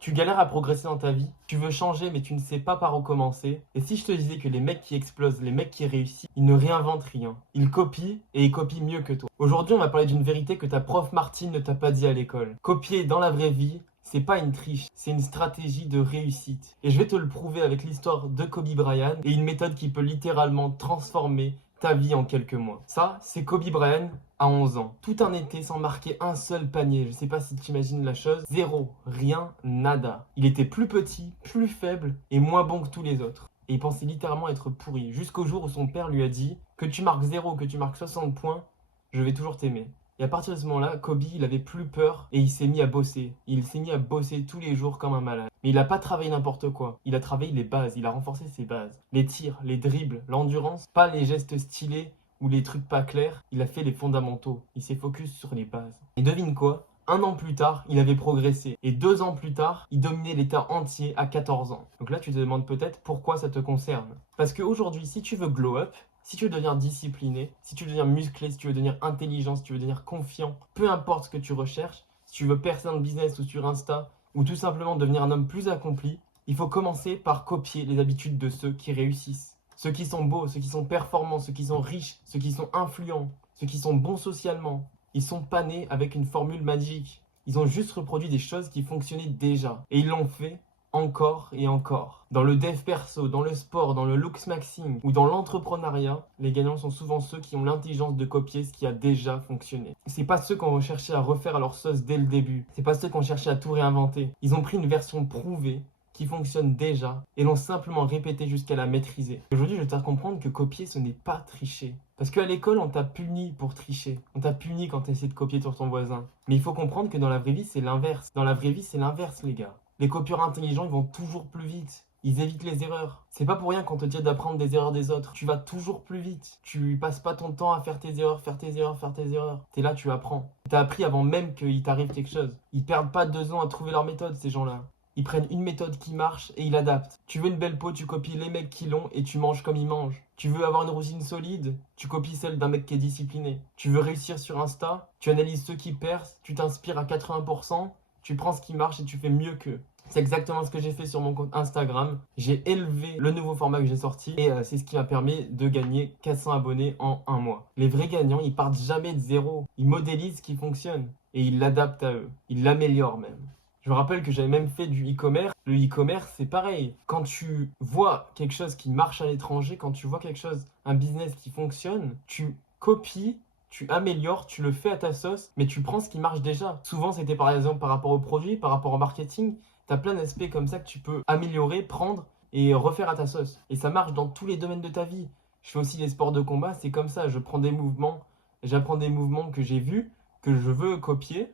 Tu galères à progresser dans ta vie, tu veux changer mais tu ne sais pas par où commencer. Et si je te disais que les mecs qui explosent, les mecs qui réussissent, ils ne réinventent rien. Ils copient et ils copient mieux que toi. Aujourd'hui, on va parler d'une vérité que ta prof Martine ne t'a pas dit à l'école. Copier dans la vraie vie, c'est pas une triche, c'est une stratégie de réussite. Et je vais te le prouver avec l'histoire de Kobe Bryant et une méthode qui peut littéralement transformer ta vie en quelques mois. Ça, c'est Kobe Bryant à 11 ans. Tout un été sans marquer un seul panier. Je sais pas si tu imagines la chose. Zéro, rien, nada. Il était plus petit, plus faible et moins bon que tous les autres. Et il pensait littéralement être pourri. Jusqu'au jour où son père lui a dit que tu marques 0, que tu marques 60 points, je vais toujours t'aimer. Et à partir de ce moment-là, Kobe, il avait plus peur et il s'est mis à bosser. Il s'est mis à bosser tous les jours comme un malade. Mais il n'a pas travaillé n'importe quoi. Il a travaillé les bases, il a renforcé ses bases. Les tirs, les dribbles, l'endurance, pas les gestes stylés ou les trucs pas clairs. Il a fait les fondamentaux. Il s'est focus sur les bases. Et devine quoi? 1 an plus tard, il avait progressé. Et 2 ans plus tard, il dominait l'État entier à 14 ans. Donc là, tu te demandes peut-être pourquoi ça te concerne. Parce qu'aujourd'hui, si tu veux glow up, si tu veux devenir discipliné, si tu veux devenir musclé, si tu veux devenir intelligent, si tu veux devenir confiant, peu importe ce que tu recherches, si tu veux percer dans le business ou sur Insta, ou tout simplement devenir un homme plus accompli, il faut commencer par copier les habitudes de ceux qui réussissent. Ceux qui sont beaux, ceux qui sont performants, ceux qui sont riches, ceux qui sont influents, ceux qui sont bons socialement. Ils sont pas nés avec une formule magique. Ils ont juste reproduit des choses qui fonctionnaient déjà. Et ils l'ont fait encore et encore. Dans le dev perso, dans le sport, dans le looks maxing ou dans l'entrepreneuriat, les gagnants sont souvent ceux qui ont l'intelligence de copier ce qui a déjà fonctionné. C'est pas ceux qui ont cherché à refaire leur sauce dès le début. C'est pas ceux qui ont cherché à tout réinventer. Ils ont pris une version prouvée qui fonctionne déjà et l'ont simplement répété jusqu'à la maîtriser. Aujourd'hui, je vais te faire comprendre que copier, ce n'est pas tricher. Parce qu'à l'école, on t'a puni pour tricher. On t'a puni quand tu essaies de copier sur ton voisin. Mais il faut comprendre que dans la vraie vie, c'est l'inverse. Dans la vraie vie, c'est l'inverse, les gars. Les copieurs intelligents, ils vont toujours plus vite. Ils évitent les erreurs. C'est pas pour rien qu'on te dit d'apprendre des erreurs des autres. Tu vas toujours plus vite. Tu passes pas ton temps à faire tes erreurs, faire tes erreurs, faire tes erreurs. T'es là, tu apprends. T'as appris avant même qu'il t'arrive quelque chose. Ils perdent pas 2 ans à trouver leur méthode, ces gens-là. Ils prennent une méthode qui marche et ils l'adaptent. Tu veux une belle peau, tu copies les mecs qui l'ont et tu manges comme ils mangent. Tu veux avoir une routine solide, tu copies celle d'un mec qui est discipliné. Tu veux réussir sur Insta, tu analyses ceux qui percent, tu t'inspires à 80%, tu prends ce qui marche et tu fais mieux qu'eux. C'est exactement ce que j'ai fait sur mon compte Instagram. J'ai élevé le nouveau format que j'ai sorti et c'est ce qui m'a permis de gagner 400 abonnés en 1 mois. Les vrais gagnants, ils partent jamais de zéro. Ils modélisent ce qui fonctionne et ils l'adaptent à eux. Ils l'améliorent même. Je me rappelle que j'avais même fait du e-commerce. Le e-commerce, c'est pareil. Quand tu vois quelque chose qui marche à l'étranger, quand tu vois quelque chose, un business qui fonctionne, tu copies, tu améliores, tu le fais à ta sauce, mais tu prends ce qui marche déjà. Souvent, c'était par exemple par rapport au produit, par rapport au marketing. Tu as plein d'aspects comme ça que tu peux améliorer, prendre et refaire à ta sauce. Et ça marche dans tous les domaines de ta vie. Je fais aussi des sports de combat, c'est comme ça. Je prends des mouvements, j'apprends des mouvements que j'ai vus, que je veux copier,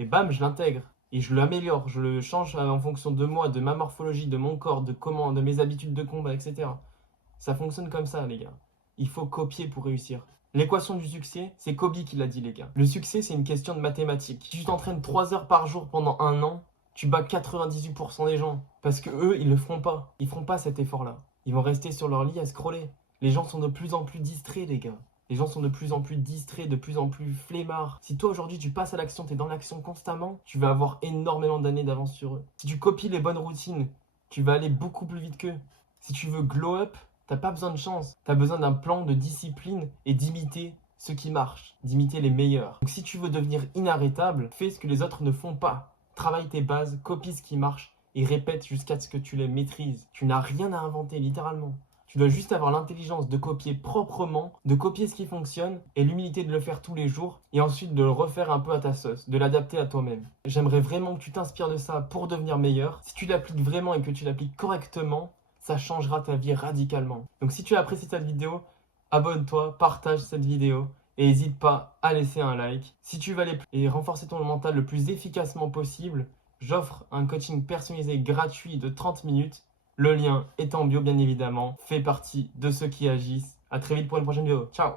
et bam, je l'intègre. Et je l'améliore, je le change en fonction de moi, de ma morphologie, de mon corps, de mes habitudes de combat, etc. Ça fonctionne comme ça, les gars. Il faut copier pour réussir. L'équation du succès, c'est Kobe qui l'a dit, les gars. Le succès, c'est une question de mathématiques. Si tu t'entraînes 3 heures par jour pendant 1 an, tu bats 98% des gens. Parce que eux, ils le feront pas. Ils feront pas cet effort-là. Ils vont rester sur leur lit à scroller. Les gens sont de plus en plus distraits, les gars. Les gens sont de plus en plus distraits, de plus en plus flemmards. Si toi aujourd'hui tu passes à l'action, tu es dans l'action constamment, tu vas avoir énormément d'années d'avance sur eux. Si tu copies les bonnes routines, tu vas aller beaucoup plus vite qu'eux. Si tu veux glow up, t'as pas besoin de chance. Tu as besoin d'un plan de discipline et d'imiter ce qui marche, d'imiter les meilleurs. Donc si tu veux devenir inarrêtable, fais ce que les autres ne font pas. Travaille tes bases, copie ce qui marche et répète jusqu'à ce que tu les maîtrises. Tu n'as rien à inventer, littéralement. Tu dois juste avoir l'intelligence de copier proprement, de copier ce qui fonctionne et l'humilité de le faire tous les jours et ensuite de le refaire un peu à ta sauce, de l'adapter à toi-même. J'aimerais vraiment que tu t'inspires de ça pour devenir meilleur. Si tu l'appliques vraiment et que tu l'appliques correctement, ça changera ta vie radicalement. Donc si tu as apprécié cette vidéo, abonne-toi, partage cette vidéo et n'hésite pas à laisser un like. Si tu veux aller et renforcer ton mental le plus efficacement possible, j'offre un coaching personnalisé gratuit de 30 minutes. Le lien est en bio, bien évidemment. Fais partie de ceux qui agissent. À très vite pour une prochaine vidéo. Ciao!